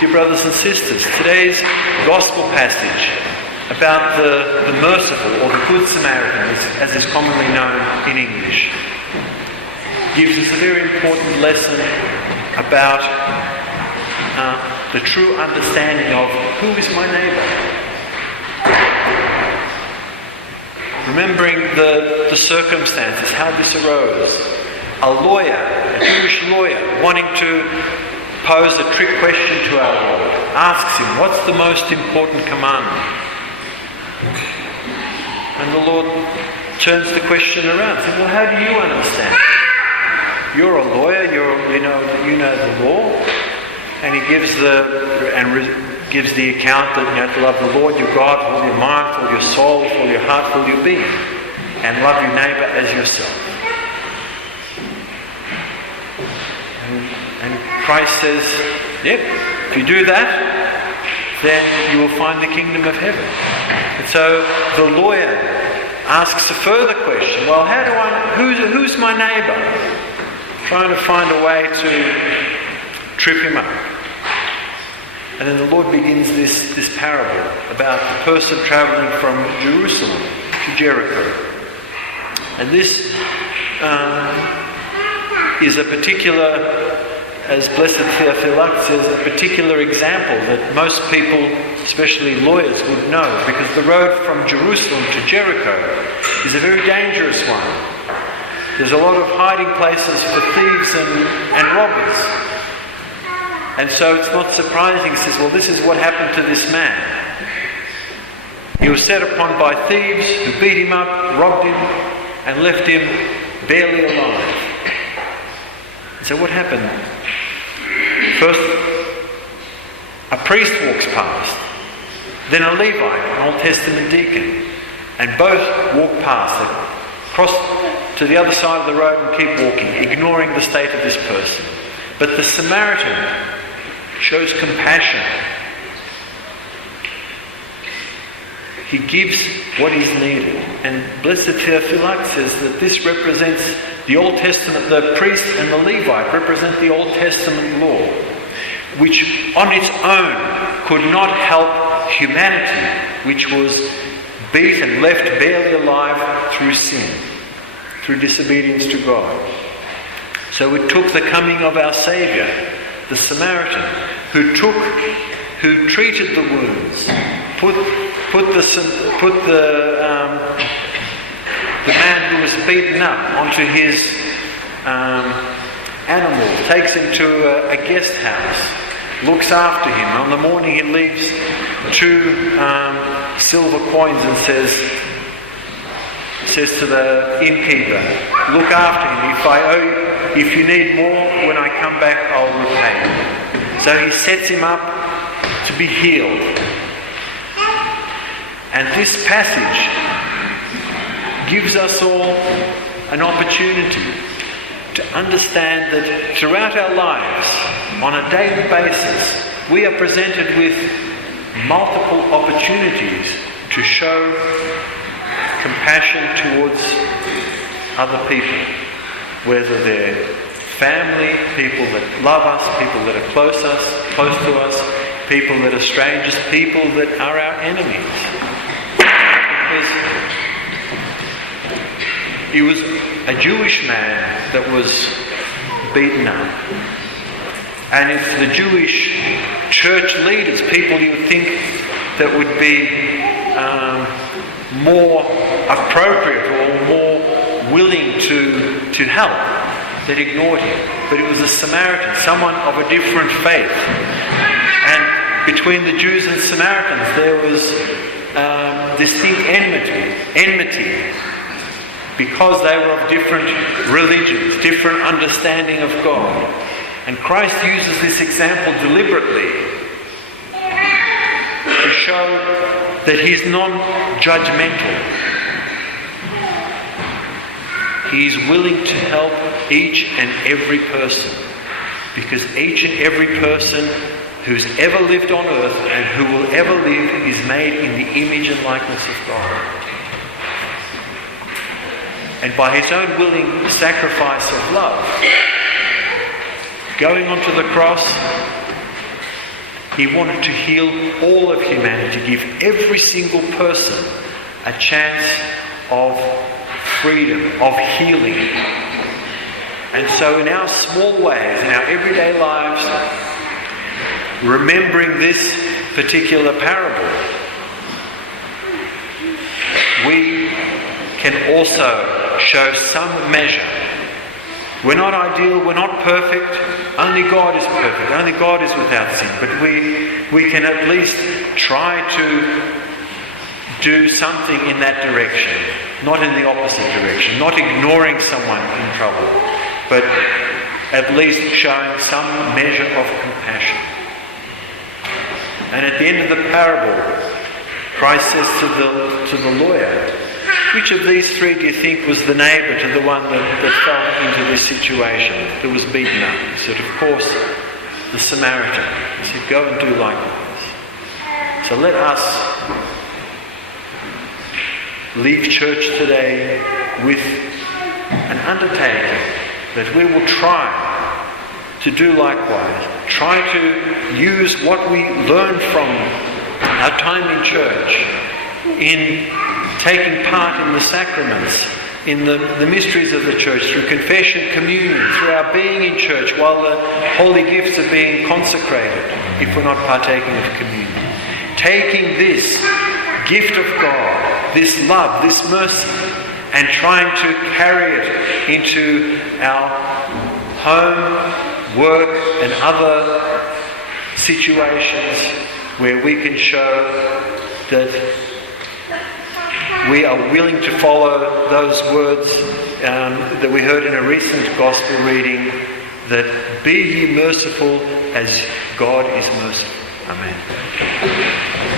Dear brothers and sisters, today's gospel passage about the merciful or the Good Samaritan, as is commonly known in English, gives us a very important lesson about the true understanding of who is my neighbour. Remembering the circumstances, how this arose. A lawyer, a Jewish lawyer, wanting to pose a trick question to our Lord, asks him, what's the most important commandment? And the Lord turns the question around and says, well, how do you understand? You're a lawyer, you know the law. And he gives the account that you have to love the Lord your God with all your mind, with all your soul, with all your heart, with all your being, and love your neighbour as yourself. And Christ says, yep, if you do that, then you will find the kingdom of heaven. And so the lawyer asks a further question. Well, how do who's my neighbour? Trying to find a way to trip him up. And then the Lord begins this parable about the person travelling from Jerusalem to Jericho. And this is a particular, as Blessed Theophylact says, a particular example that most people, especially lawyers, would know, because the road from Jerusalem to Jericho is a very dangerous one. There's a lot of hiding places for thieves and robbers. And so it's not surprising, he says, well, this is what happened to this man. He was set upon by thieves who beat him up, robbed him, and left him barely alive. And so what happened? First, a priest walks past, then a Levite, an Old Testament deacon, and both walk past, they cross to the other side of the road and keep walking, ignoring the state of this person. But the Samaritan shows compassion. He gives what is needed. And Blessed Theophylact says that this represents the Old Testament, the priest and the Levite represent the Old Testament law, which on its own could not help humanity, which was beat and left barely alive through sin, through disobedience to God. So it took the coming of our Saviour, the Samaritan, who treated the wounds, put the man who was beaten up onto his animal, takes him to a guest house, looks after him. On the morning he leaves 2 silver coins and says to the innkeeper, look after him. If you need more, when I come back, I'll repay you. So he sets him up to be healed. And this passage gives us all an opportunity to understand that throughout our lives, on a daily basis, we are presented with multiple opportunities to show compassion towards other people, whether they're family, people that love us, people that are close to us, people that are strangers, people that are our enemies. Because he was a Jewish man that was beaten up. And if the Jewish church leaders, people you would think that would be more appropriate or more willing to help, that ignored him. But it was a Samaritan, someone of a different faith. And between the Jews and Samaritans there was distinct enmity, because they were of different religions, different understanding of God. And Christ uses this example deliberately to show that he's non-judgmental. He's willing to help each and every person, because each and every person who's ever lived on earth and who will ever live is made in the image and likeness of God. And by his own willing sacrifice of love, going onto the cross He wanted to heal all of humanity, give every single person a chance of freedom, of healing. And so in our small ways, in our everyday lives, remembering this particular parable, we can also show some measure. We're not ideal, we're not perfect. Only God is perfect. Only God is without sin. But we can at least try to do something in that direction. Not in the opposite direction. Not ignoring someone in trouble. But at least showing some measure of compassion. And at the end of the parable, Christ says to the lawyer, which of these three do you think was the neighbour to the one that fell into this situation, that was beaten up? He said, of course, the Samaritan. He said, go and do likewise. So let us leave church today with an undertaking that we will try to do likewise. Try to use what we learn from our time in church, in taking part in the sacraments, in the mysteries of the church, through confession, communion, through our being in church while the holy gifts are being consecrated, if we're not partaking of communion. Taking this gift of God, this love, this mercy, and trying to carry it into our home, work, and other situations where we can show that we are willing to follow those words that we heard in a recent gospel reading, that be ye merciful as God is merciful. Amen.